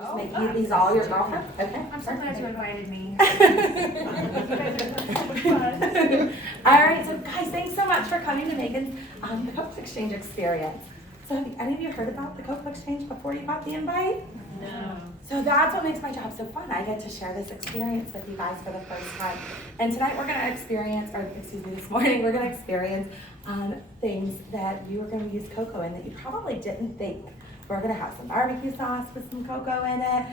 Just make these all your girlfriend? Okay. I'm so glad you invited me. All right, so guys, thanks so much for coming to Megan's the Coke Exchange Experience. So have any of you heard about the Coke Exchange before you got the invite? No. So that's what makes my job so fun. I get to share this experience with you guys for the first time. And tonight we're gonna this morning we're gonna experience things that you were gonna use cocoa in that you probably didn't think. We're gonna have some barbecue sauce with some cocoa in it.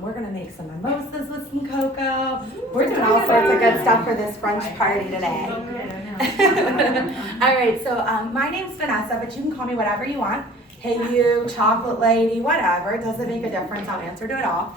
We're gonna make some mimosas with some cocoa. We're doing all sorts of good stuff for this brunch party today. All right, so my name's Vanessa, but you can call me whatever you want. Hey you, chocolate lady, whatever, it doesn't make a difference, I'll answer to it all.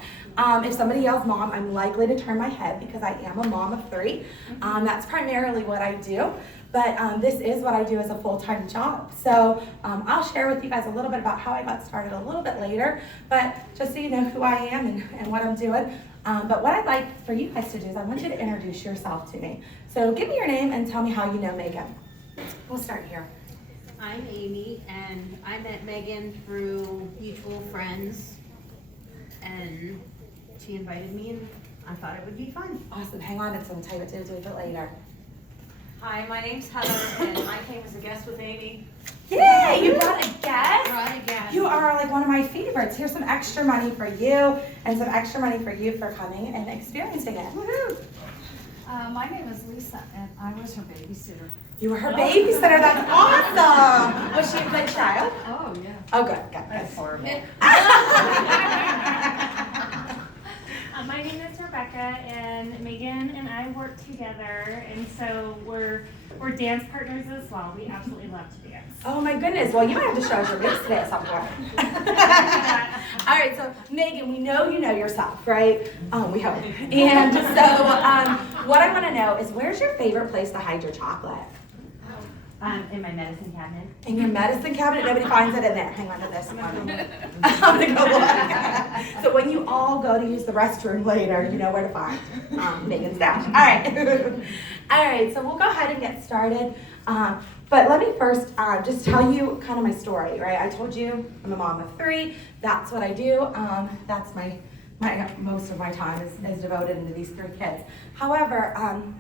If somebody yells mom, I'm likely to turn my head because I am a mom of 3. That's primarily what I do, but this is what I do as a full-time job. So I'll share with you guys a little bit about how I got started a little bit later, but just so you know who I am and what I'm doing. But what I'd like for you guys to do is I want you to introduce yourself to me. So give me your name and tell me how you know Megan. We'll start here. I'm Amy, and I met Megan through mutual friends, and she invited me, and I thought it would be fun. Awesome, hang on, it's gonna type it to a bit later. Hi, my name's Heather, and I came as a guest with Amy. Yay, you brought a guest? Brought a guest. You are like one of my favorites. Here's some extra money for you and some extra money for you for coming and experiencing it. Woohoo! My name is Lisa, and I was her babysitter. You were her babysitter, that's awesome! Was she a good child? Oh, yeah. Oh, good, good. That's horrible. My name is Rebecca, and Megan and I work together, and so we're dance partners as well. We absolutely love to dance. Oh my goodness, well you might have to show us your moves today at some point. All right, so Megan, we know you know yourself, right? We hope. And so what I want to know is where's your favorite place to hide your chocolate? In my medicine cabinet. In your medicine cabinet? Nobody finds it in there. Hang on to this. I'm gonna go look. So when you all go to use the restroom later, you know where to find Megan's stash. All right. All right, so we'll go ahead and get started. But let me first just tell you kind of my story, right? I told you I'm a mom of 3. That's what I do. That's my most of my time is devoted into these 3 kids. However, I'm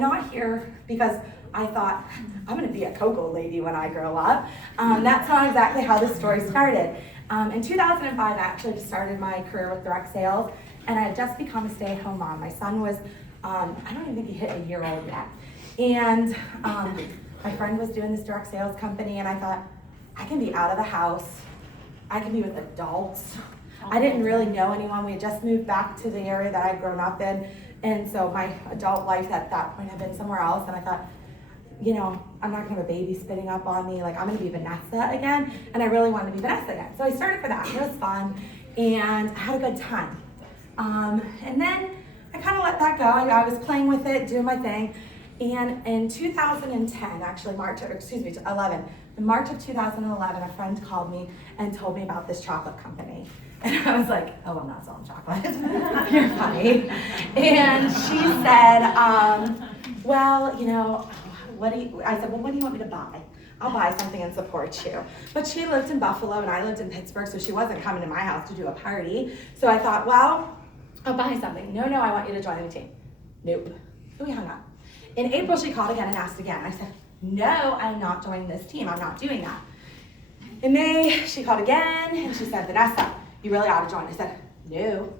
not here because I thought I'm going to be a cocoa lady when I grow up. That's not exactly how this story started. In 2005, I actually started my career with direct sales, and I had just become a stay-at-home mom. My son was, I don't even think he hit a year old yet. And my friend was doing this direct sales company, and I thought, I can be out of the house. I can be with adults. I didn't really know anyone. We had just moved back to the area that I'd grown up in, and so my adult life at that point had been somewhere else, and I thought, you know, I'm not gonna have a baby spitting up on me, like I'm gonna be Vanessa again, and I really wanted to be Vanessa again. So I started for that, it was fun, and I had a good time. And then I kind of let that go. I was playing with it, doing my thing, and in 2010, actually in March of 2011, a friend called me and told me about this chocolate company. And I was like, oh, I'm not selling chocolate. You're funny. And she said, well, you know, I said, well, what do you want me to buy? I'll buy something and support you. But she lived in Buffalo and I lived in Pittsburgh, so she wasn't coming to my house to do a party. So I thought, well, I'll buy something. No, I want you to join the team. Nope. So we hung up. In April, she called again and asked again. I said, no, I'm not joining this team. I'm not doing that. In May, she called again and she said, Vanessa, you really ought to join. I said, no.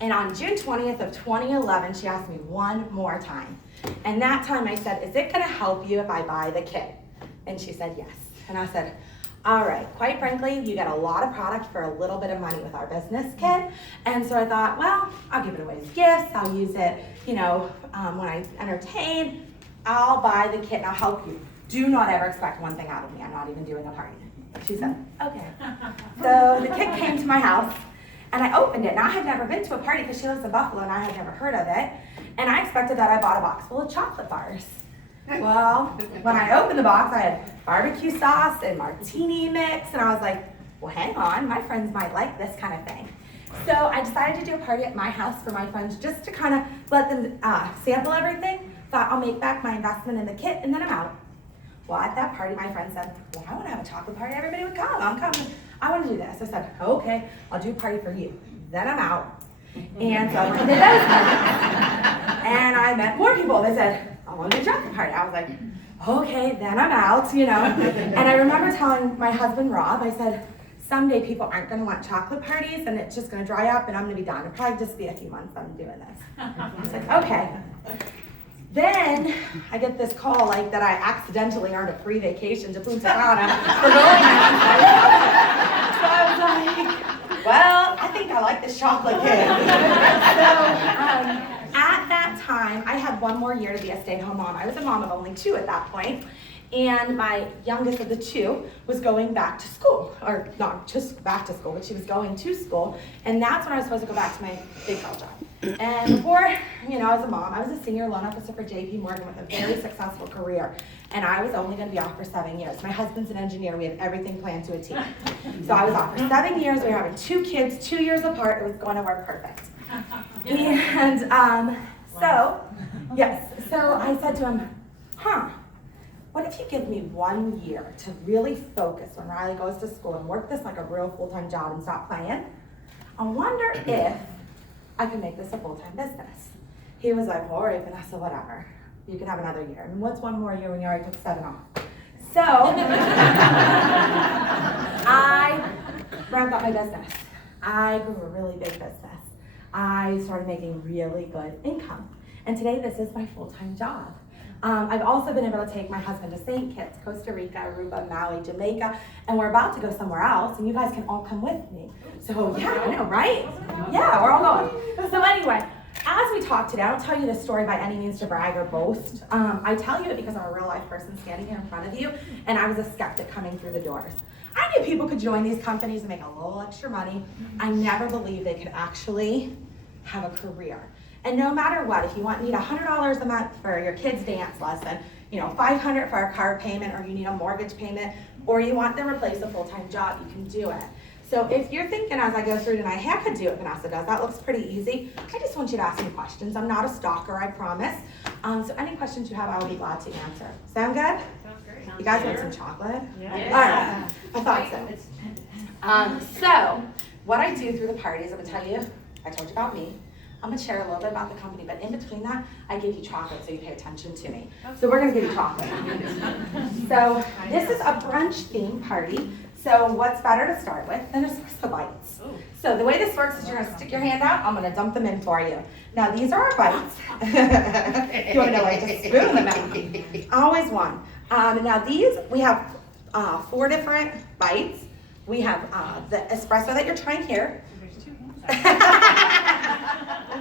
And on June 20th of 2011, she asked me one more time. And that time I said, is it gonna help you if I buy the kit? And she said, yes. And I said, all right, quite frankly, you get a lot of product for a little bit of money with our business kit. And so I thought, well, I'll give it away as gifts. I'll use it, you know, when I entertain. I'll buy the kit and I'll help you. Do not ever expect one thing out of me. I'm not even doing a party. She said, okay. So the kit came to my house and I opened it. Now I had never been to a party because she lives in Buffalo and I had never heard of it. And I expected that I bought a box full of chocolate bars. Well, when I opened the box, I had barbecue sauce and martini mix, and I was like, well, hang on, my friends might like this kind of thing. So I decided to do a party at my house for my friends just to kind of let them sample everything. Thought I'll make back my investment in the kit, and then I'm out. Well, at that party, my friend said, well, I want to have a chocolate party. Everybody would come. I'm coming. I want to do this. I said, okay, I'll do a party for you. Then I'm out. And so I went to those parties. And I met more people. They said, I want to do a chocolate party. I was like, okay, then I'm out, you know. And I remember telling my husband, Rob, I said, someday people aren't going to want chocolate parties and it's just going to dry up and I'm going to be done. It'll probably just be a few months I'm doing this. I was like, okay. Then I get this call like that I accidentally earned a free vacation to Punta Cana for going out. So I was like, well, I think I like this chocolate cake. So at that time, I had one more year to be a stay-at-home mom. I was a mom of only 2 at that point. And my youngest of the 2 was going back to school, or not just back to school, but she was going to school. And that's when I was supposed to go back to my big girl job. And before, you know, as a mom, I was a senior loan officer for JP Morgan with a very successful career. And I was only going to be off for 7 years. My husband's an engineer. We had everything planned to a T. So I was off for 7 years. We were having 2 kids, 2 years apart. It was going to work perfect. And so I said to him, what if you give me 1 year to really focus when Riley goes to school and work this like a real full-time job and stop playing? I wonder if I can make this a full-time business. He was like, all right, Vanessa, whatever. You can have another year. And what's 1 more year when you already took 7 off? So I ramped up my business. I grew a really big business. I started making really good income. And today this is my full-time job. I've also been able to take my husband to St. Kitts, Costa Rica, Aruba, Maui, Jamaica, and we're about to go somewhere else, and you guys can all come with me. So yeah, I know, right? Yeah, we're all going. So anyway, as we talk today, I don't tell you this story by any means to brag or boast. I tell you it because I'm a real life person standing here in front of you, and I was a skeptic coming through the doors. I knew people could join these companies and make a little extra money. I never believed they could actually have a career. And no matter what, if you need $100 a month for your kid's dance lesson, you know, $500 for a car payment, or you need a mortgage payment, or you want them to replace a full-time job, you can do it. So if you're thinking as I go through tonight, hey, I could do what Vanessa does, that looks pretty easy, I just want you to ask me questions. I'm not a stalker, I promise. So any questions you have, I will be glad to answer. Sound good? Sounds great. You guys want some chocolate? Yeah. All right, I thought so. So what I do through the parties, I'm gonna tell you, I told you about me. I'm gonna share a little bit about the company, but in between that, I give you chocolate so you pay attention to me. So we're gonna give you chocolate. So this is a brunch theme party. So what's better to start with than espresso bites? So the way this works is you're gonna stick your hand out, I'm gonna dump them in for you. Now these are our bites. You wanna know I just spoon them out. Always one. Now these, we have 4 different bites. We have the espresso that you're trying here.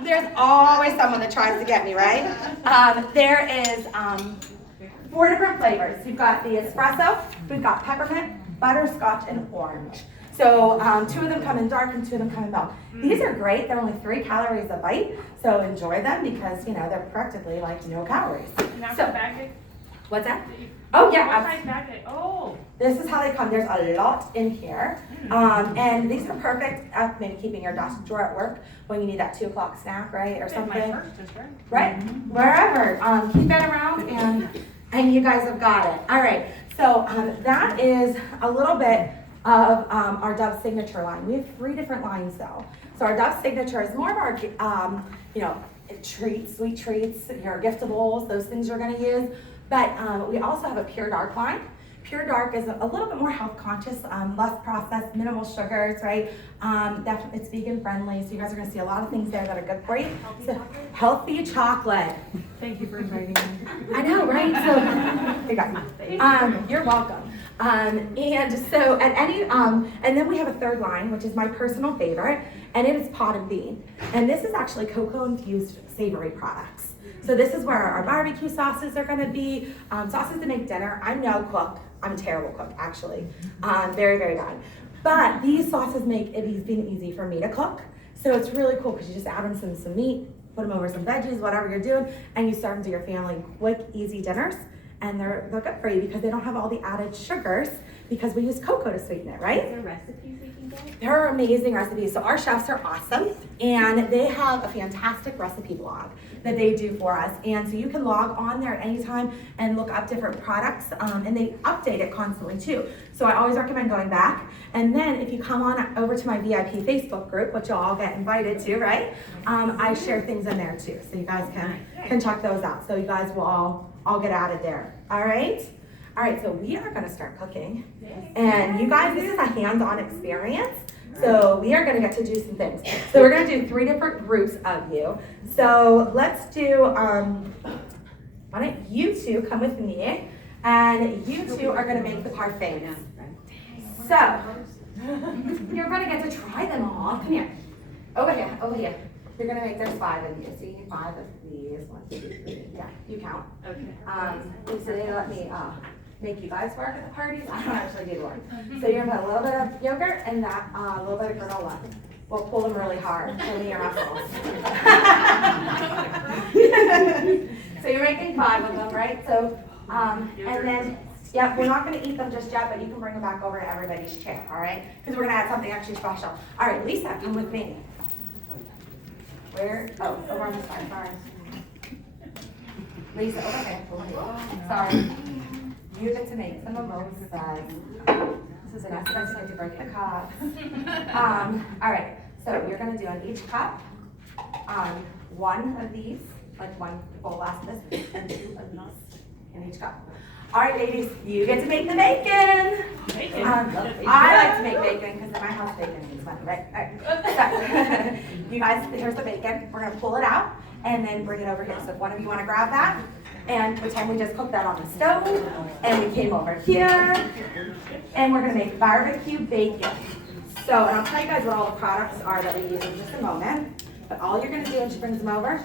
There's always someone that tries to get me, right? There is 4 different flavors. You've got the espresso, we've got peppermint, butterscotch, and orange. So 2 of them come in dark and 2 of them come in milk. These are great. They're only 3 calories a bite, so enjoy them because, you know, they're practically like no calories. And that's So, the bag. what's that? Oh yeah, What size bag? Oh. this is how they come. There's a lot in here. And these are perfect at maybe keeping your desk drawer at work when you need that 2 o'clock snack, right? Or something. My first is right. Right? Wherever. Keep that around and you guys have got it. All right. So that is a little bit of our Dove Signature line. We have 3 different lines though. So our Dove Signature is more of our, you know, treats, sweet treats, your giftables, those things you're gonna use. But we also have a Pure Dark line. Pure Dark is a little bit more health conscious, less processed, minimal sugars, right? Definitely, it's vegan friendly, so you guys are gonna see a lot of things there that are good for you. Healthy chocolate. Thank you for inviting me. I know, right? So, you got you're welcome. And then we have a 3rd line, which is my personal favorite, and it is pot and bean. And this is actually cocoa infused savory products. So this is where our barbecue sauces are gonna be, sauces to make dinner. I'm no cook. I'm a terrible cook, actually. Very, very bad. But these sauces make it easy for me to cook. So it's really cool because you just add in some meat, put them over some veggies, whatever you're doing, and you serve them to your family. Quick, easy dinners. And they're good for you because they don't have all the added sugars because we use cocoa to sweeten it, right? Is there recipes we can They're amazing recipes. So our chefs are awesome, and they have a fantastic recipe blog that they do for us. And so you can log on there at any time and look up different products, and they update it constantly too. So I always recommend going back. And then if you come on over to my VIP Facebook group, which you'll all get invited to, right? I share things in there too, so you guys can check those out. So you guys will all get added there. All right? All right, so we are gonna start cooking. And you guys, this is a hands-on experience. So we are gonna get to do some things. So we're gonna do 3 different groups of you. So let's do, why don't you two come with me, and you two are gonna make the parfaits. So, you're gonna get to try them all. Come here. Over here, over here. You're gonna make, there's 5 of you, so you need 5 of these. 1, 2, 3, yeah, you count. Okay. So they let me, make you guys work at the parties. I don't actually do work. So you're gonna put a little bit of yogurt and that little bit of granola. We'll pull them really hard. Show me your muscles. So you're making 5 of them, right? So, and then, yeah, we're not gonna eat them just yet, but you can bring them back over to everybody's chair, all right? Because we're gonna add something extra special. All right, Lisa, come with me. Where? Oh, over on this side, sorry. Lisa, over here. Sorry. You get to make some mimosas. This is Vanessa, that's going to break the cup. All right, so you're gonna do on each cup, 1 of these, like 1 full glass of this, and 2 of these in each cup. All right, ladies, you get to make the bacon. I like to make bacon because in my house bacon is money, right? All right. So, you guys, here's the bacon. We're gonna pull it out and then bring it over here. So if one of you wanna grab that, and pretend we just cooked that on the stove, and we came over here, and we're gonna make barbecue bacon. So, and I'll tell you guys what all the products are that we use in just a moment, but all you're gonna do when she brings them over,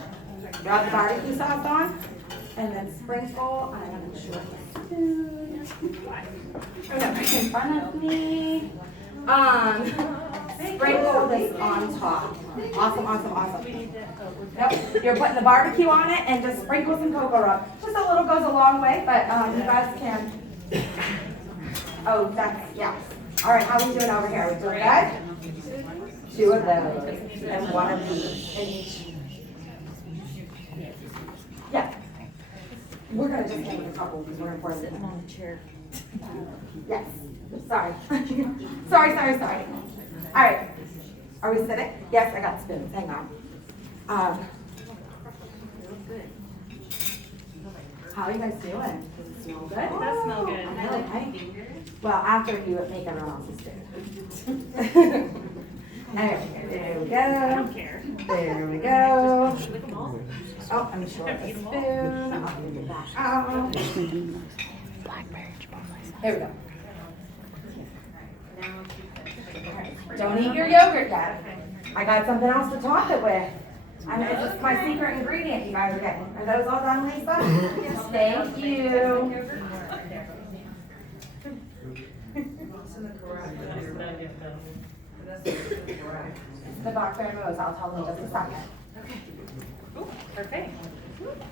rub the barbecue sauce on, and then sprinkle, I'm gonna show the spoon, put it right in front of me, sprinkle this on top. Awesome, awesome, awesome. Yep, you're putting the barbecue on it and just sprinkle some cocoa rub. Just a little goes a long way, but you guys can. Oh, that's, yeah. All right, how are we doing over here? Are we doing good? 2 of those and 1 of these in each. Yeah. We're gonna just take a couple because we're important. Sitting on the chair. Yes. Sorry. sorry. All right. Are we sitting? Yes, I got spoons. Hang on. How are you guys doing? Does it smell good? It does smell good. I know, right? Well, after you make everyone else's food. There we go. I don't care. There we go. Oh, I'm short of a spoon. I'll give it back out. There we go. Don't eat your yogurt yet. I got something else to top it with. I mean, it's just my secret ingredient you guys are getting. Are those all done, Lisa? Yes. Thank you. The blackberry rose, I'll tell them in just a second. Okay. Ooh, perfect.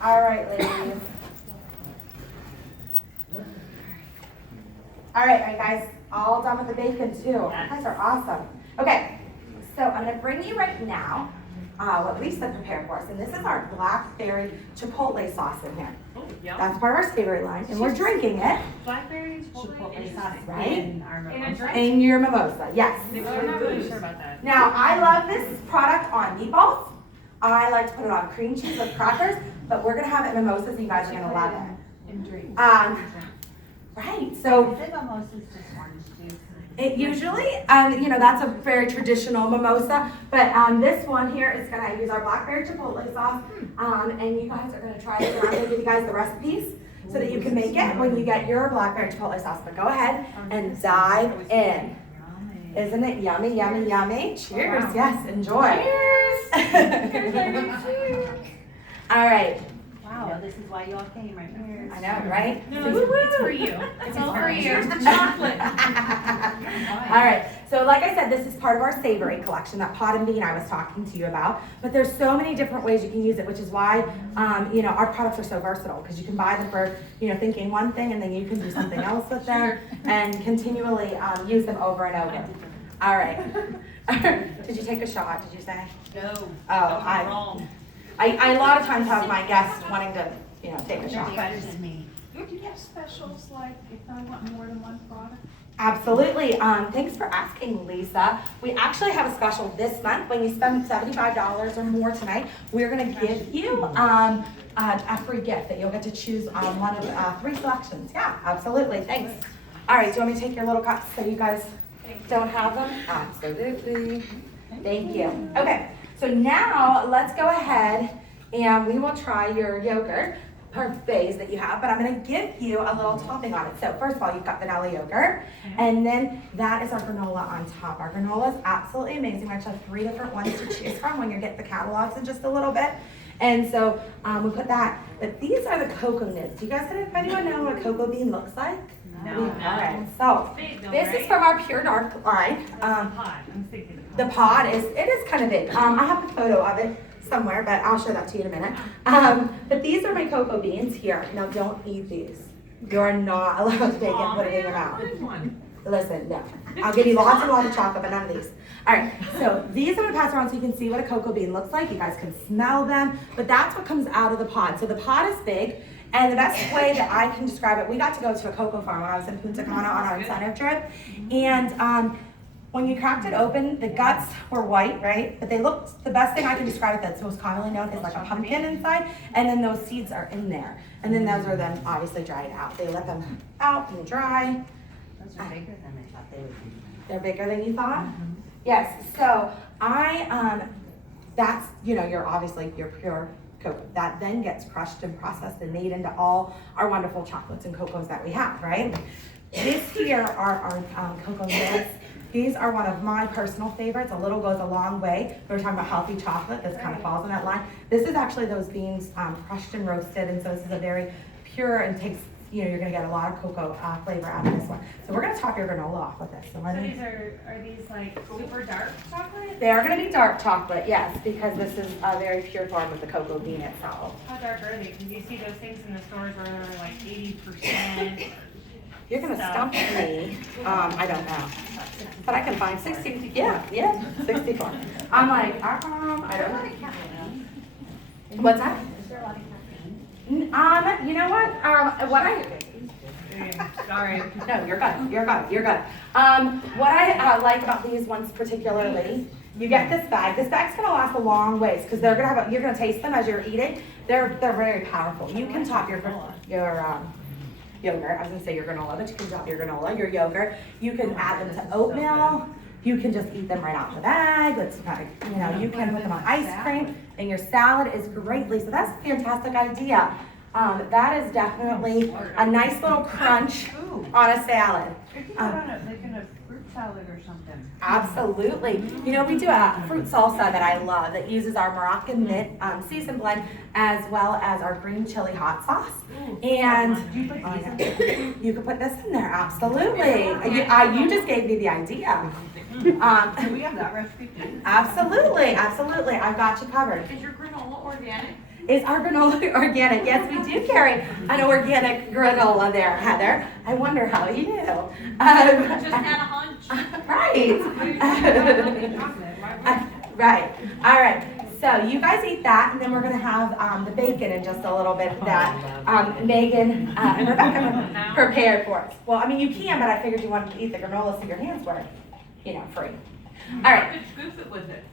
All right, ladies. All right, guys, all done with the bacon too. You guys are awesome. Okay, so I'm gonna bring you right now what Lisa prepared for us, and this is our blackberry chipotle sauce in here. Oh, yum. That's part of our savory line, and we're drinking it. Blackberry chipotle sauce, Right? In a drink? In your mimosa, yes. I'm not really sure about that. Now, I love this product on meatballs. I like to put it on cream cheese with crackers, but we're gonna have it in mimosas, and you guys are gonna love it. In drinks. Right, so The mimosa's just orange juice. it usually, that's a very traditional mimosa, but this one here is gonna use our blackberry chipotle sauce, and you guys are gonna try this, and I'm gonna give you guys the recipes so that you can make it when you get your blackberry chipotle sauce. But go ahead and dive in. Isn't it yummy, yummy, yummy? Cheers, wow. Yes, enjoy. Cheers. All right. Wow, this is why y'all came right here. I know, right? No, it's for you. It's all for you. Here's the chocolate. All right, so like I said, this is part of our savory collection, that pot and bean I was talking to you about. But there's so many different ways you can use it, which is why, our products are so versatile, because you can buy them for, thinking one thing, and then you can do something else with them, and continually use them over and over. All right. Did you take a shot, did you say? No. Oh, Wrong. I a lot of times have my guests wanting to, take a shot. Better than me. Do you have specials like if I want more than one product? Absolutely. Thanks for asking, Lisa. We actually have a special this month. When you spend $75 or more tonight, we're going to give you a free gift that you'll get to choose one of 3 selections. Yeah, absolutely. Thanks. All right, do you want me to take your little cups so you guys don't have them? Absolutely. Thank you. Okay, so now let's go ahead and we will try your yogurt parfaits that you have, but I'm going to give you a little topping on it. So first of all, you've got vanilla yogurt, and then that is our granola on top. Our granola is absolutely amazing. We actually have 3 different ones to choose from when you get the catalogs in just a little bit. And so we put that, but these are the cocoa nibs. Do you guys, anyone know what a cocoa bean looks like? No. All right, so Big though, this is right? from our Pure Dark line. Pod. I'm thinking The pod is kind of big. I have a photo of it somewhere, but I'll show that to you in a minute. But these are my cocoa beans here. Now don't eat these. You're not allowed to take it and put it in your mouth. Listen, no. I'll give you lots and lots of chocolate, but none of these. All right, so these I'm gonna pass around so you can see what a cocoa bean looks like. You guys can smell them, but that's what comes out of the pod. So the pod is big, and the best way that I can describe it, we got to go to a cocoa farm when I was in Punta Cana on our incentive trip, and when you cracked it open, the guts were white, right? But they looked, the best thing I can describe it that's most commonly known is like a pumpkin inside, and then those seeds are in there. And then those are then obviously dried out. They let them out and dry. Those are bigger than I thought they would be. They're bigger than you thought? Yes, so that's, you're obviously your pure cocoa. That then gets crushed and processed and made into all our wonderful chocolates and cocos that we have, right? This here are our cocoa nibs. These are one of my personal favorites. A little goes a long way. We were talking about healthy chocolate. This kind of falls in that line. This is actually those beans crushed and roasted, and so this is a very pure and takes, you're gonna get a lot of cocoa flavor out of this one. So we're gonna top your granola off with this. So these are these like super dark chocolate? they are gonna be dark chocolate, yes, because this is a very pure form of the cocoa bean itself. How dark are they? Because you see those things in the stores where they're like 80%. You're gonna So- stump me. I don't know. But I can find 60, yeah, 64. I'm like, I don't know. What's that? Is there a lot of caffeine? You know what? Sorry. No, you're good. What I like about these ones particularly, you get this bag. This bag's gonna last a long ways because they're gonna have. You're gonna taste them as you're eating. They're very powerful. You can top your yogurt. I was gonna say your granola, but you can top your granola, your yogurt. You can add them to oatmeal. You can just eat them right out of the bag. It's kind of, you can put them on ice cream, and your salad is greatly. So that's a fantastic idea. That is definitely a nice little crunch on a salad. Making a fruit salad or something. Absolutely. We do a fruit salsa that I love that uses our Moroccan mint seasoned blend as well as our green chili hot sauce. And you can put this in there, absolutely. You just gave me the idea. We have that recipe too. Absolutely. I've got you covered. Is your granola organic? Is our granola organic? Yes, we do carry an organic granola there, Heather. I wonder how you knew. Just had a hunch. Right. Right. All right. So you guys eat that, and then we're gonna have the bacon in just a little bit that Megan and Rebecca prepared for us. Well, I mean you can, but I figured you wanted to eat the granola so your hands were, free. All right. I could scoop it with it.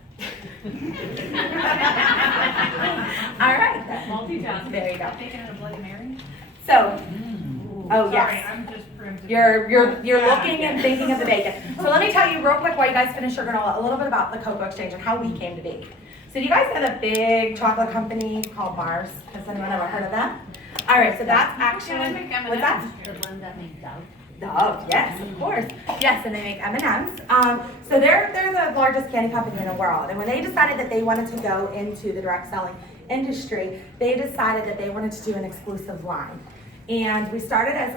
All right. Multitasking. There you go. Bacon and a Bloody Mary? So, oh Sorry, yes. I'm just preemptive. You're looking and thinking of the bacon. So let me tell you real quick while you guys finish your granola, a little bit about the cocoa exchange and how we came to be. So do you guys know the big chocolate company called Mars? Has anyone ever heard of that? All right, so that's actually, what's that? The one that makes Dove. Dove, yes, of course. Yes, and they make M&Ms. So they're the largest candy company in the world. And when they decided that they wanted to go into the direct selling industry, they decided that they wanted to do an exclusive line. And we started as,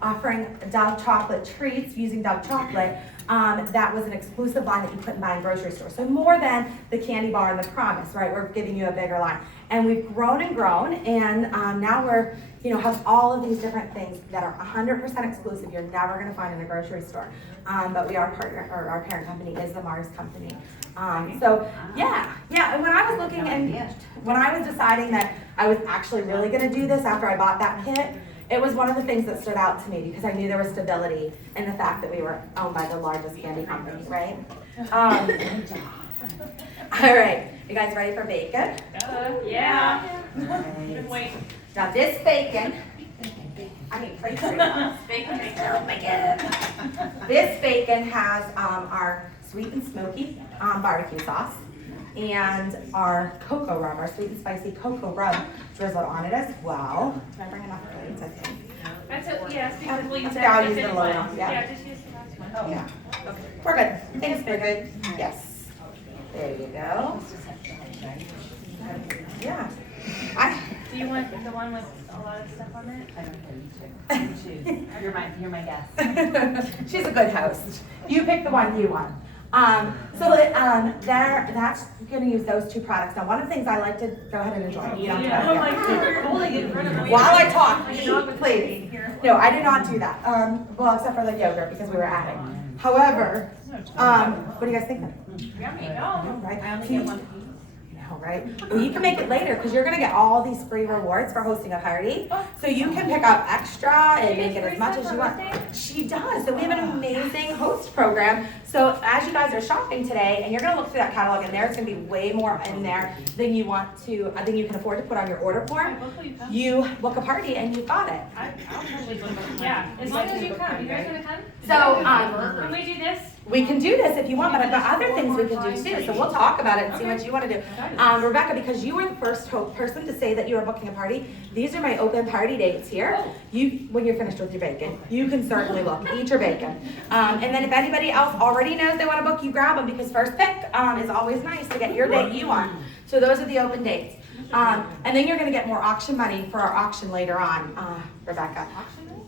offering Dove chocolate treats using Dove chocolate. That was an exclusive line that you couldn't buy in grocery stores. So more than the candy bar and the promise, right? We're giving you a bigger line. And we've grown and grown, and now we're, have all of these different things that are 100% exclusive. You're never gonna find in a grocery store. But our parent company is the Mars company. And when I was looking and when I was deciding that I was actually really gonna do this after I bought that kit, it was one of the things that stood out to me because I knew there was stability in the fact that we were owned by the largest candy company, right? All right, you guys ready for bacon? Yeah. Right. Wait. Now this bacon, plates right now. Bacon. This bacon has our sweet and smoky barbecue sauce and our cocoa rub, our sweet and spicy cocoa rub drizzled on it as well. Did I bring enough plates, I think? That's it, yes, because we'll use Okay, I'll use that. the low one, yeah. Yeah, just use the last one. Oh, yeah. Okay. We're good. Thanks, we're good. Yes. There you go. Yeah. Do you want the one with a lot of stuff on it? I don't know, you choose. You're my guest. She's a good host. You pick the one you want. That's gonna use those two products. Now, one of the things I like to go ahead and enjoy. Eat on Yeah, toast, I'm yeah. like, you're holding it in front of me. While I talk, You're eat, not with please. me here. No, I did not do that. Well, except for the yogurt because we were adding. However, what do you guys think then? Yummy, no. Right? I only get one piece. No, right? Well, you can make it later because you're gonna get all these free rewards for hosting a party. So you can pick up extra and make it as much as you want. She does. So we have an amazing host program. So as you guys are shopping today, and you're gonna look through that catalog, and there's gonna be way more in there than you want to, than you can afford to put on your order form. You book a party and you've got it. I'll totally book it. Yeah, as long as you come. You guys gonna come? So, Can we do this? we can do this if you want, but I've got other things we can do too. So we'll talk about it and see what you want to do. Rebecca, because you were the first person to say that you were booking a party, these are my open party dates here. When you're finished with your bacon, you can certainly look, eat your bacon. And then if anybody else already knows they want to book, you grab them because first pick is always nice to get your date you want. So those are the open dates. And then you're going to get more auction money for our auction later on, Rebecca.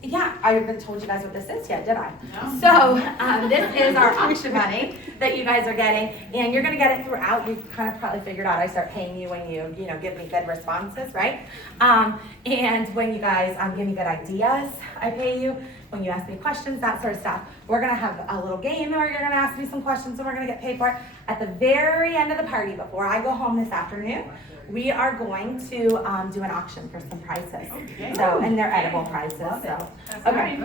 Yeah, I haven't told you guys what this is yet, did I? No. So this is our auction money that you guys are getting, and you're gonna get it throughout. You've kind of probably figured out I start paying you when you give me good responses, right? And when you guys give me good ideas, I pay you. When you ask me questions, that sort of stuff. We're gonna have a little game where you're gonna ask me some questions and we're gonna get paid for it. At the very end of the party, before I go home this afternoon, we are going to do an auction for some prizes. So, and they're edible prizes, so. Okay.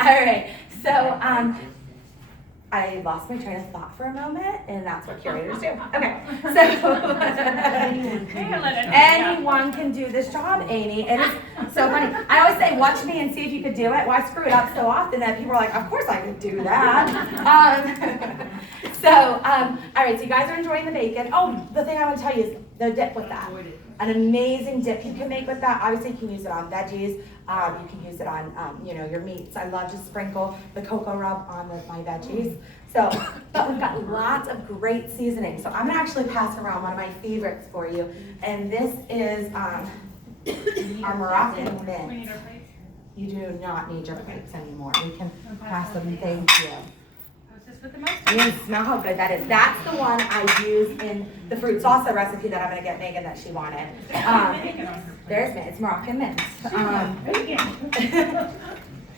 All right, so I lost my train of thought for a moment, and that's what curators do. Okay, so anyone can do this job, Amy, and it's so funny. I always say, watch me and see if you could do it. Why screw it up so often that people are like, of course I could do that. All right, so you guys are enjoying the bacon. Oh, the thing I want to tell you is the dip with that. An amazing dip you can make with that. Obviously, you can use it on veggies. You can use it on, your meats. I love to sprinkle the cocoa rub on with my veggies. So, but we've got lots of great seasoning. So I'm gonna actually pass around one of my favorites for you. And this is our Moroccan We mint. need our plates. You do not need your plates anymore. We can pass them, thank you. What's this with the most? You can smell how good that is. That's the one I use in the fruit salsa recipe that I'm gonna get Megan that she wanted. There's mint, it's Moroccan mint. Let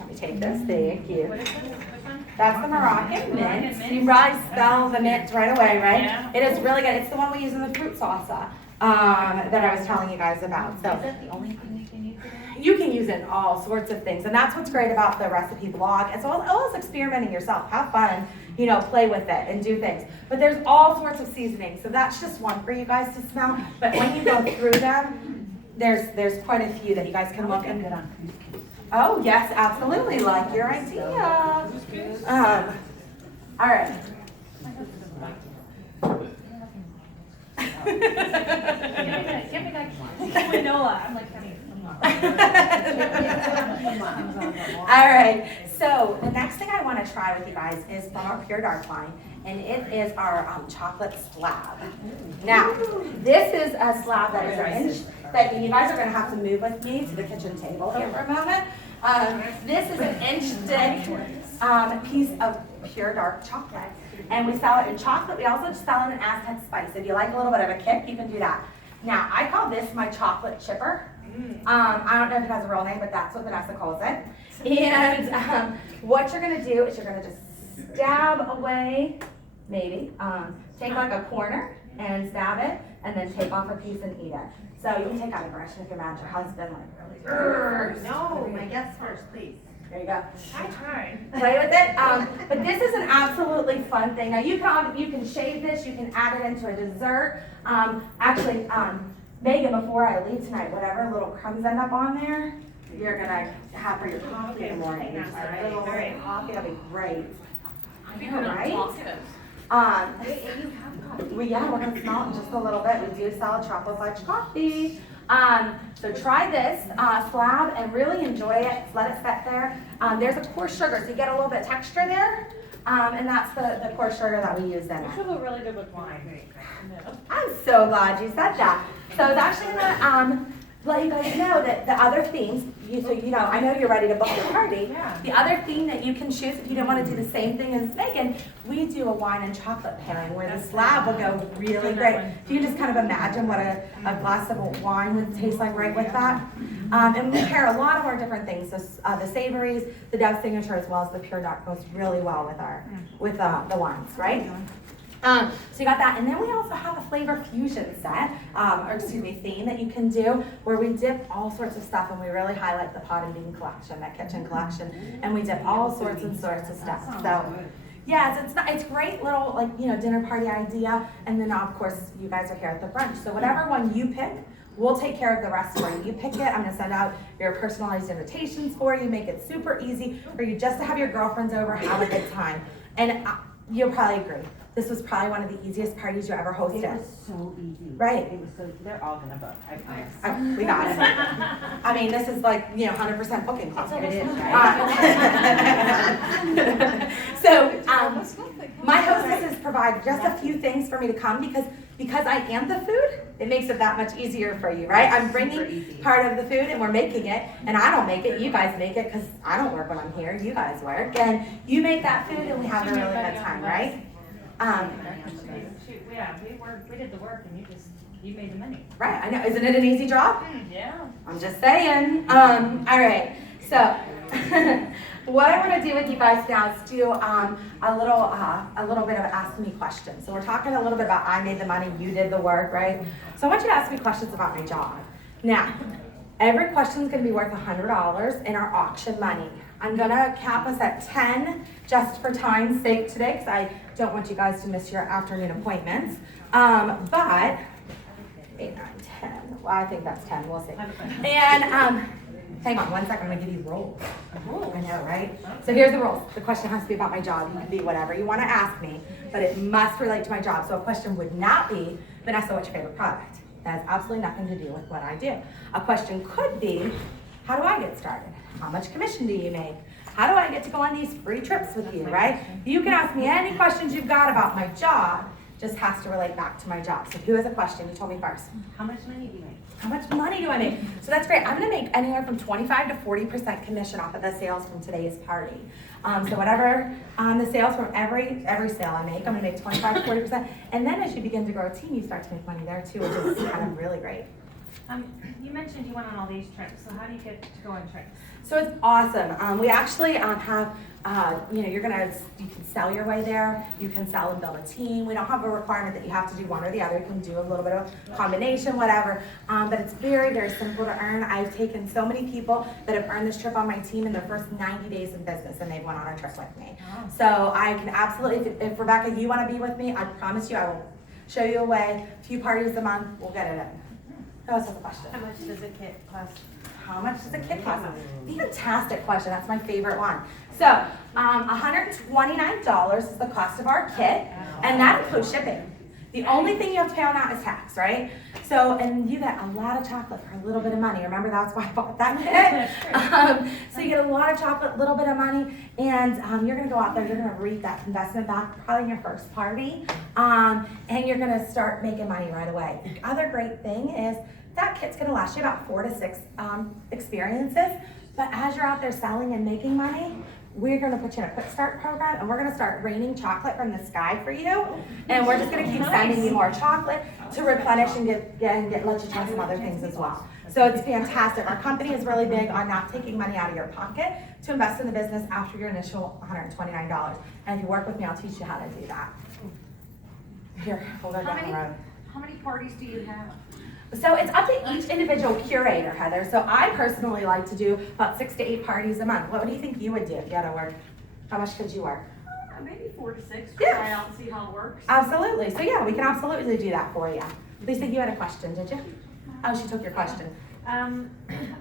me take this, thank you. What is this? Which one? That's the Moroccan mint. Moroccan mint. You probably smell the mint right away, right? Yeah. It is really good. It's the one we use in the fruit salsa that I was telling you guys about. So Is that the only thing you can use it in? you can use it in all sorts of things, and that's what's great about the recipe blog. It's always experimenting yourself. Have fun, play with it and do things. But there's all sorts of seasonings, so that's just one for you guys to smell. But when you go through them, there's quite a few that you guys can look and. Oh yes, absolutely, like your idea. All right. Give me that granola. I'm like, All right, so the next thing I want to try with you guys is from our Pure Dark line, and it is our chocolate slab. Now, this is a slab that is an inch, that you guys are gonna have to move with me to the kitchen table here for a moment. This is an inch thick piece of pure dark chocolate. And we sell it in chocolate. We also sell it in Aztec spice. If you like a little bit of a kick, you can do that. Now, I call this my chocolate chipper. I don't know if it has a real name, but that's what Vanessa calls it. And what you're gonna do is you're gonna just stab away, maybe, take like a corner and stab it, and then take off a piece and eat it. So you can take out a brush if you're mad at your husband, like, really. No, my guests first, please. There you go. I tried. Play with it. But this is an absolutely fun thing. Now you can shave this, you can add it into a dessert. Actually, Megan, before I leave tonight, whatever little crumbs end up on there, you're gonna have for your coffee in the morning. A little coffee, that'll be great. I know, right? We're gonna smell it in just a little bit. We do sell chocolate fudge coffee. So try this slab and really enjoy it. Let it set there. There's a coarse sugar, so you get a little bit of texture there. And that's the coarse sugar that we use in it. This will go really good with wine. I'm so glad you said that. So I was actually gonna let you guys know that the other themes, I know you're ready to book your party. Yeah. The other theme that you can choose if you don't want to do the same thing as Megan, we do a wine and chocolate pairing where the slab will go really great. If you can just kind of imagine what a glass of wine would taste like right with that. And we pair a lot of our different things. So the savories, the Dove Signature, as well as the Pure Dark goes really well with the wines, right? So you got that, and then we also have a flavor fusion set, theme that you can do, where we dip all sorts of stuff, and we really highlight the pot and bean collection, that kitchen collection, and we dip all sorts and sorts of stuff. So, yeah, it's great little dinner party idea, and then of course you guys are here at the brunch. So whatever one you pick, we'll take care of the rest for you. You pick it, I'm gonna send out your personalized invitations for you, make it super easy for you just to have your girlfriends over, have a good time, and you'll probably agree. This was probably one of the easiest parties you ever hosted. It was so easy. Right. It was so, they're all gonna book, I promise. We got it. I mean, this is like, 100% booking club. It is, So, my hostesses provide just a few things for me to come because I am the food, it makes it that much easier for you, right? I'm bringing part of the food and we're making it, and I don't make it, you guys make it, because I don't work when I'm here, you guys work, and you make that food and we have a really good time, right? We did the work and you made the money. Right, I know, isn't it an easy job? Yeah. I'm just saying. All right, so what I want to do with you guys now is do a little bit of ask me questions. So we're talking a little bit about I made the money, you did the work, right? So I want you to ask me questions about my job. Now, every question is going to be worth $100 in our auction money. I'm going to cap us at 10 just for time's sake today because I don't want you guys to miss your afternoon appointments. But 8, 9, 10. Well, I think that's 10. We'll see. And hang on one second. I'm going to give you rules. I know, right? So here's the rules. The question has to be about my job. You can be whatever you want to ask me, but it must relate to my job. So a question would not be, Vanessa, what's your favorite product? That has absolutely nothing to do with what I do. A question could be, how do I get started? How much commission do you make? How do I get to go on these free trips with you, right? You can ask me any questions you've got about my job, just has to relate back to my job. So who has a question? You told me first. How much money do you make? How much money do I make? So that's great. I'm gonna make anywhere from 25 to 40% commission off of the sales from today's party. So whatever the sales from every sale I make, I'm gonna make 25 to 40%. And then as you begin to grow a team, you start to make money there too, which is kind of really great. You mentioned you went on all these trips, so how do you get to go on trips? So it's awesome. We actually have, you can sell your way there. You can sell and build a team. We don't have a requirement that you have to do one or the other. You can do a little bit of combination, whatever. But it's very, very simple to earn. I've taken so many people that have earned this trip on my team in their first 90 days in business, and they've went on a trip with me. Oh. So I can absolutely, if Rebecca, you want to be with me, I promise you I will show you a way. A few parties a month, we'll get it in. That was the question. How much does a kit cost? How much does a kit cost? Fantastic question. That's my favorite one. So, $129 is the cost of our kit, and that includes shipping. The only thing you have to pay on that is tax, right? So, and you get a lot of chocolate for a little bit of money. Remember, that's why I bought that kit. So you get a lot of chocolate, a little bit of money, and you're gonna go out there, you're gonna reap that investment back probably in your first party, and you're gonna start making money right away. The other great thing is that kit's gonna last you about 4 to 6 experiences, but as you're out there selling and making money, we're gonna put you in a quick start program, and we're gonna start raining chocolate from the sky for you, and we're just gonna keep sending you more chocolate to replenish and let you try some other things as well. So it's fantastic. Our company is really big on not taking money out of your pocket to invest in the business after your initial $129. And if you work with me, I'll teach you how to do that. Here, hold her down the road. How many parties do you have? So it's up to each individual curator, Heather. So I personally like to do about 6 to 8 parties a month. What do you think you would do if you had to work? How much could you work? Maybe 4 to 6, Yeah. try out and see how it works. Absolutely. So yeah, we can absolutely do that for you. Lisa, you had a question, did you? Oh, she took your question.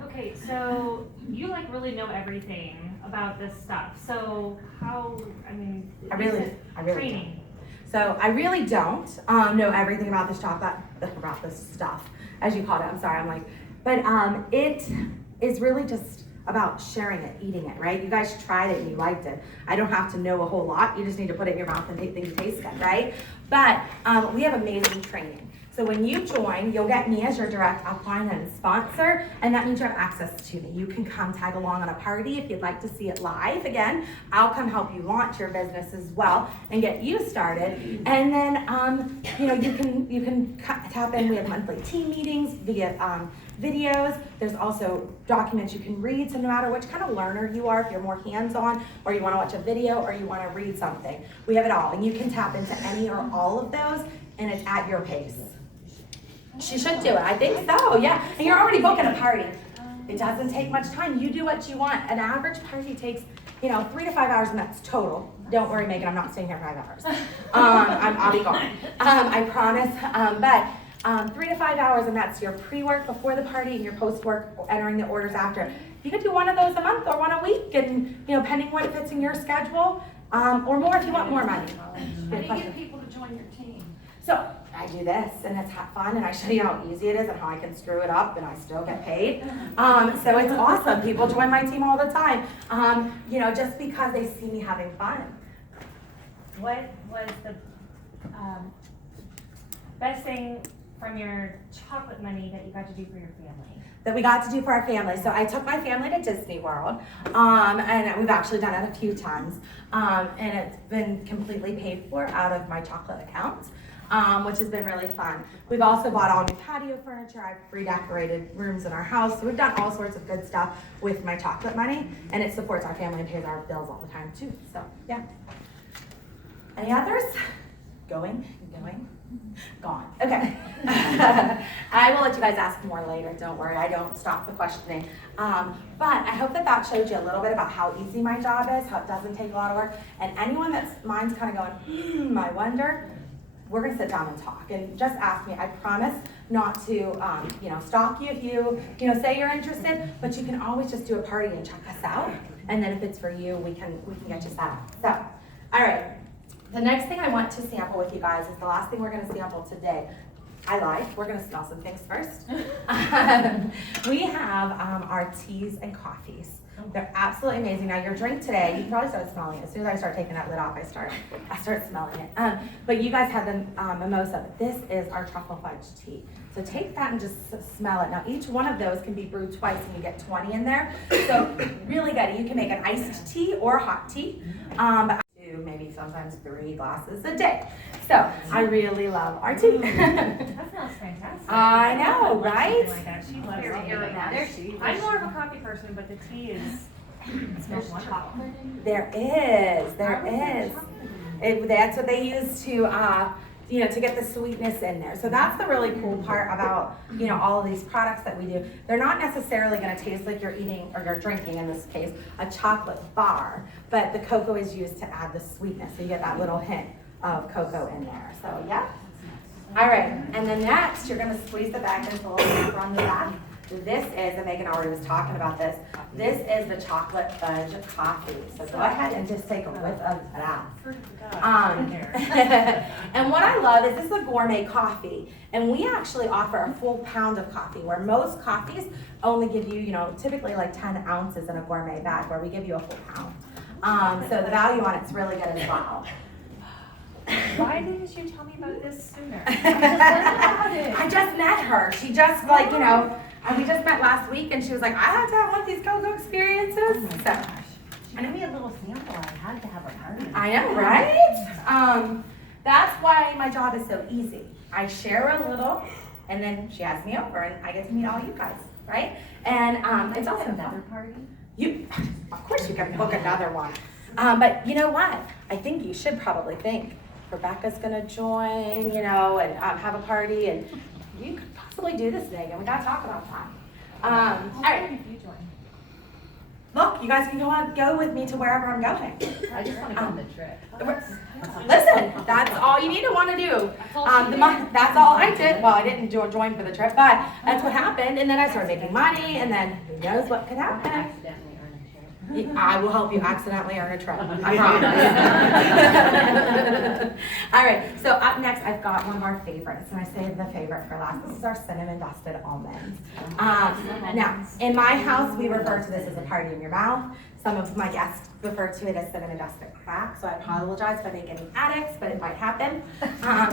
Okay, so you like really know everything about this stuff. So how, I mean, I really training. So I really don't know everything about this chocolate, about this stuff, as you called it. I'm sorry, I'm like, but it is really just about sharing it, eating it, right? You guys tried it and you liked it. I don't have to know a whole lot. You just need to put it in your mouth and think you taste it, right? But we have amazing training. So when you join, you'll get me as your direct upline and sponsor, and that means you have access to me. You can come tag along on a party if you'd like to see it live. Again, I'll come help you launch your business as well and get you started. And then, you know, you can tap in. We have monthly team meetings via videos. There's also documents you can read. So no matter which kind of learner you are, if you're more hands-on, or you want to watch a video, or you want to read something, we have it all. And you can tap into any or all of those, and it's at your pace. She should do it. I think so, yeah. And you're already booking a party. It doesn't take much time. You do what you want. An average party takes, 3 to 5 hours, and that's total. Don't worry, Megan, I'm not staying here 5 hours. I'll be gone. I promise. But 3 to 5 hours, and that's your pre-work before the party and your post-work, entering the orders after. You could do one of those a month or one a week, and pending what fits in your schedule, or more if you want more money. How do you get people to join your team? So I do this, and it's fun, and I show you how easy it is and how I can screw it up and I still get paid. So it's awesome. People join my team all the time, just because they see me having fun. What was the best thing from your chocolate money that you got to do for your family? That we got to do for our family. So I took my family to Disney World, and we've actually done it a few times, and it's been completely paid for out of my chocolate account. Which has been really fun. We've also bought all new patio furniture. I've redecorated rooms in our house. So we've done all sorts of good stuff with my chocolate money, and it supports our family and pays our bills all the time too. So yeah. Any others? Going, gone. Okay. I will let you guys ask more later. Don't worry, I don't stop the questioning. But I hope that showed you a little bit about how easy my job is, how it doesn't take a lot of work. And anyone that's mind's kind of going, I wonder, we're gonna sit down and talk and just ask me. I promise not to, stalk you if you, say you're interested, but you can always just do a party and check us out. And then if it's for you, we can get you set up. So, all right. The next thing I want to sample with you guys is the last thing we're gonna sample today. We're gonna smell some things first. We have our teas and coffees. They're absolutely amazing. Now your drink today, you probably started smelling it. As soon as I start taking that lid off, I start smelling it. But you guys have the mimosa. This is our truffle fudge tea. So take that and just smell it. Now each one of those can be brewed twice, and you get 20 in there. So really good. You can make an iced tea or a hot tea. Maybe sometimes 3 glasses a day. So I really love our tea. That sounds fantastic. I know, right? Like that. She loves Here, it. here, right now. I'm more of a coffee person, but the tea is it smells wonderful. There is. That's what they use to get the sweetness in there. So that's the really cool part about, all of these products that we do. They're not necessarily gonna taste like you're eating, or you're drinking in this case, a chocolate bar, but the cocoa is used to add the sweetness. So you get that little hint of cocoa in there. So yeah. All right, and then next, you're gonna squeeze the back and pull it from the back. this is, and Megan already was talking about this, this is the chocolate fudge coffee. So go ahead and just take a whiff of that. And what I love is this is a gourmet coffee, and we actually offer a full pound of coffee, where most coffees only give you, typically like 10 ounces in a gourmet bag, where we give you a full pound. So the value on it's really good as well. Why didn't you tell me about this sooner? I just met her. She just and we just met last week, and she was like, I have to have one of these go-go experiences. So. She gave me a little sample. I had to have a party. I know, right? That's why my job is so easy. I share a little, and then she has me over, and I get to meet all you guys, right? And it's also another party. Of course, you can book another one. But you know what? I think you should probably think Rebecca's gonna join, and have a party, and you could possibly do this, Megan. We gotta talk about that. All right. Look, you guys can go with me to wherever I'm going. I just want to go on the trip. Listen, that's all you need to want to do. That's all I did. Well, I didn't join for the trip, but that's what happened. And then I started making money, and then who knows what could happen. Accidentally earn a trip. I will help you accidentally earn a trip. I promise. All right, so up next, I've got one of our favorites, and I saved the favorite for last. This is our cinnamon dusted almonds. Now, in my house, we refer to this as a party in your mouth. Some of my guests refer to it as cinnamon dusted crack, so I apologize if I make any addicts, but it might happen. But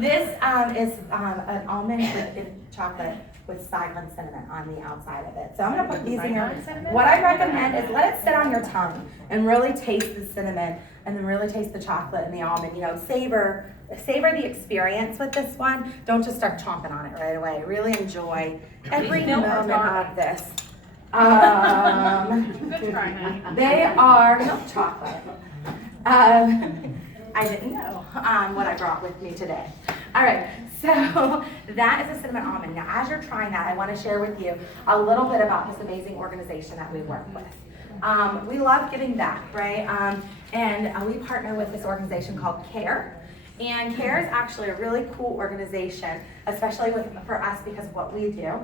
this is an almond with chocolate with cyclone cinnamon on the outside of it. So I'm gonna put these in here. What I recommend is let it sit on your tongue and really taste the cinnamon, and then really taste the chocolate and the almond. Savor the experience with this one. Don't just start chomping on it right away. Really enjoy every moment of this. Good try, honey. They are milk chocolate. I didn't know what I brought with me today. All right, so that is a cinnamon almond. Now, as you're trying that, I want to share with you a little bit about this amazing organization that we work with. We love giving back, right? And we partner with this organization called CARE. And CARE is actually a really cool organization, especially for us because of what we do.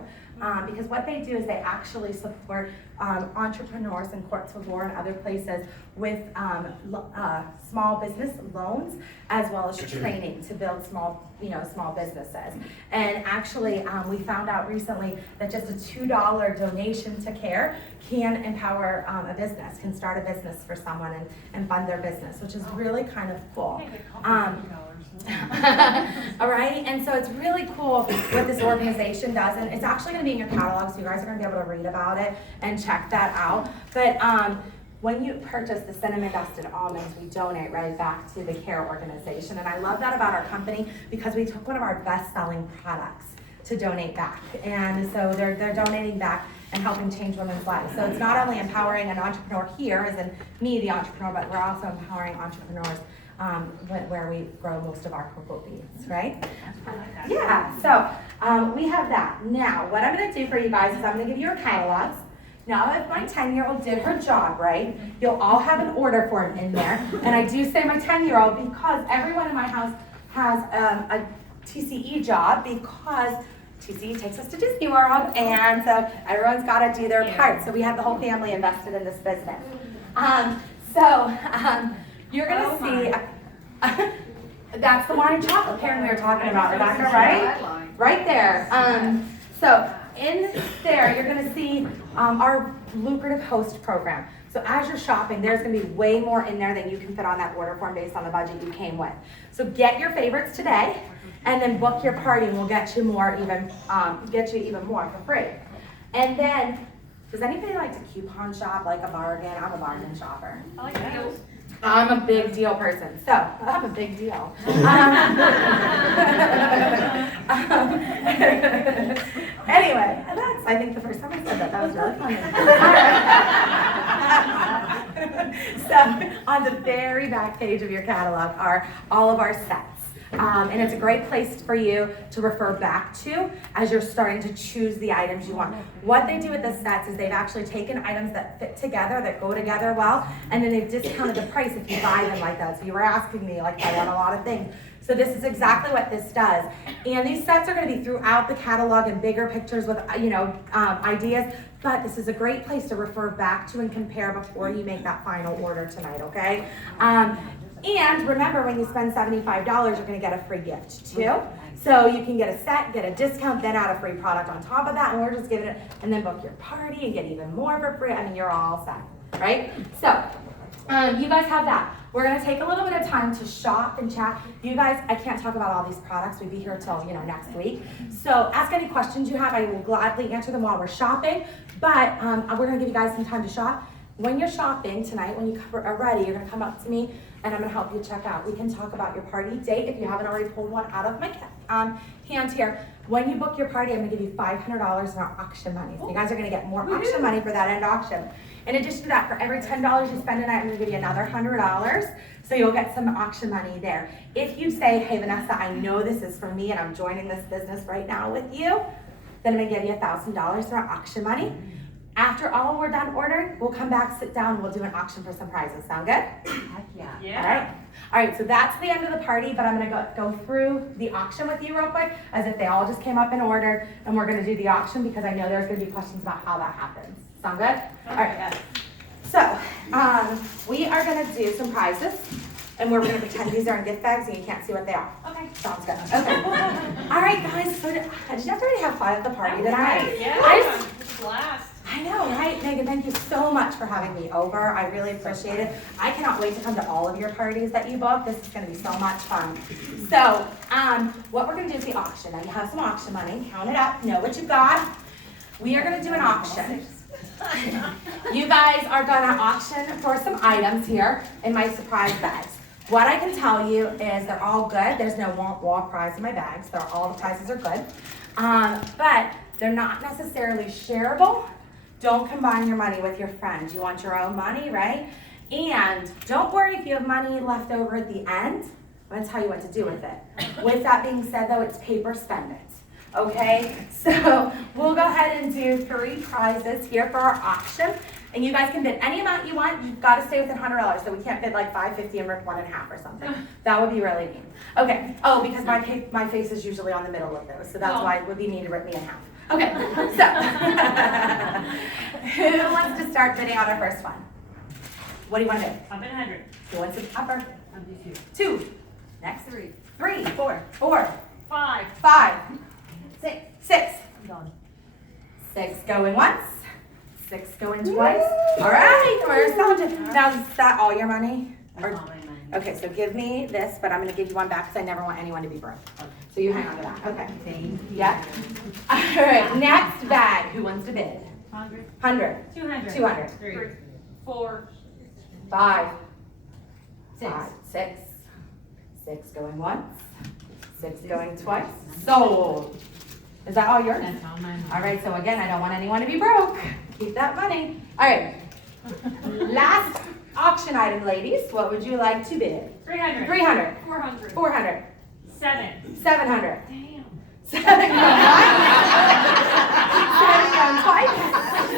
Because what they do is they actually support entrepreneurs in Courts of Law and other places with small business loans, as well as training to build small businesses. And actually, we found out recently that just a $2 donation to CARE can empower a business, can start a business for someone and fund their business, which is really kind of cool. All right, and so it's really cool what this organization does, and it's actually going to be in your catalog, so you guys are going to be able to read about it and check that out. But when you purchase the cinnamon dusted almonds, we donate right back to the CARE organization, and I love that about our company because we took one of our best-selling products to donate back, and so they're donating back and helping change women's lives. So it's not only empowering an entrepreneur here, as in me, the entrepreneur, but we're also empowering entrepreneurs where we grow most of our cocoa beans, right? Yeah, so we have that. Now, what I'm gonna do for you guys is I'm gonna give you your catalogs. Now, if my 10-year-old did her job right, you'll all have an order form in there. And I do say my 10-year-old because everyone in my house has a TCE job, because TCE takes us to Disney World, and so everyone's gotta do their part. So we have the whole family invested in this business. You're gonna see, that's the wine and chocolate pairing we were talking about, Rebecca, right? Right there. So in there, you're gonna see our lucrative host program. So as you're shopping, there's gonna be way more in there than you can fit on that order form based on the budget you came with. So get your favorites today, and then book your party, and we'll get you more even more for free. And then, does anybody like to coupon shop like a bargain? I'm a bargain shopper. I like deals. I'm a big deal person, so I'm a big deal. Anyway, that's, I think, the first time I said that. That was really funny. So on the very back page of your catalog are all of our sets. And it's a great place for you to refer back to as you're starting to choose the items you want. What they do with the sets is they've actually taken items that fit together, that go together well, and then they've discounted the price if you buy them like that. So you were asking me, like, if I want a lot of things. So this is exactly what this does. And these sets are gonna be throughout the catalog and bigger pictures with, ideas, but this is a great place to refer back to and compare before you make that final order tonight, okay? And remember, when you spend $75, you're gonna get a free gift too. So you can get a set, get a discount, then add a free product on top of that, and we're just giving it, and then book your party and get even more for free. I mean, you're all set, right? So, you guys have that. We're gonna take a little bit of time to shop and chat. You guys, I can't talk about all these products. We'd be here till, next week. So ask any questions you have. I will gladly answer them while we're shopping, but we're gonna give you guys some time to shop. When you're shopping tonight, when you are ready, you're gonna come up to me and I'm gonna help you check out. We can talk about your party date if you haven't already pulled one out of my hand here. When you book your party, I'm gonna give you $500 in our auction money. So you guys are gonna get more auction money for that end auction. In addition to that, for every $10 you spend tonight, I'm gonna give you another $100. So you'll get some auction money there. If you say, hey Vanessa, I know this is for me and I'm joining this business right now with you, then I'm gonna give you $1,000 for our auction money. After all we're done ordering, we'll come back, sit down, we'll do an auction for some prizes. Sound good? Heck yeah. All right. All right, so that's the end of the party, but I'm gonna go through the auction with you real quick, as if they all just came up in order, and we're gonna do the auction because I know there's gonna be questions about how that happens. Sound good? All right. So, we are gonna do some prizes, and we're gonna pretend these are in gift bags and you can't see what they are. Okay. Sounds good. Okay. All right, guys, so did you guys already have fun at the party tonight? Yeah, blast. I know, right? Megan, thank you so much for having me over. I really appreciate it. I cannot wait to come to all of your parties that you book. This is gonna be so much fun. So, what we're gonna do is the auction. Now you have some auction money, count it up, know what you got. We are gonna do an auction. You guys are gonna auction for some items here in my surprise bags. What I can tell you is they're all good. There's no wall prize in my bags. All the prizes are good. But they're not necessarily shareable. Don't combine your money with your friends. You want your own money, right? And don't worry if you have money left over at the end. I'm gonna tell you what to do with it. With that being said though, it's paper spend it. Okay, so we'll go ahead and do 3 prizes here for our auction. And you guys can bid any amount you want. You've got to stay within $100. So we can't bid like $5.50 and rip one in half or something. That would be really mean. Okay. Oh, because my face is usually on the middle of those. So that's why it would be mean to rip me in half. Okay. So who wants to start bidding on our first one? What do you want to do? I'm at 100. Who wants to upper? I'll do 2. Next. 3. 3. 4. 4. 5. 5. 6. 6. I'm going. 6 going once. 6 going twice. All right, we're selling. Now, is that all your money? That's all my money. Okay, so give me this, but I'm gonna give you one back because I never want anyone to be broke. So you hang on to that. Okay. Thank you. Yeah. All right. Next bag. Who wants to bid? 100. 100. 200. 200. 3. 4. 5. 6. 5. 6. 6 going once. 6 going twice. Sold. Is that all yours? That's all my money. All right, so again, I don't want anyone to be broke. Keep that money. All right. Last auction item, ladies. What would you like to bid? 300. 300. 400. 400. 7. 700. Damn. 7 going twice.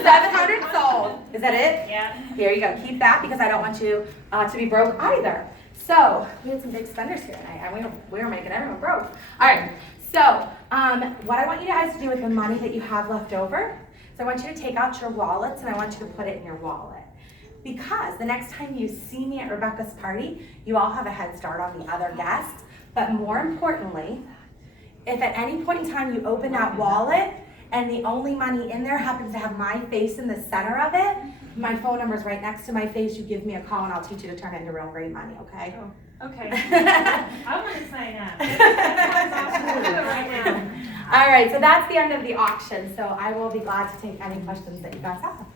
700 sold. Is that it? Yeah. Here you go. Keep that because I don't want you to be broke either. So we had some big spenders here tonight, and we were making everyone broke. All right. So what I want you guys to do with the money that you have left over is I want you to take out your wallets and I want you to put it in your wallet. Because the next time you see me at Rebecca's party, you all have a head start on the other guests. But more importantly, if at any point in time you open that wallet and the only money in there happens to have my face in the center of it, my phone number is right next to my face. You give me a call and I'll teach you to turn it into real great money, okay? Oh, okay. I want to sign up. That sounds awesome. We'll do it right now. All right, so that's the end of the auction. So I will be glad to take any questions that you guys have.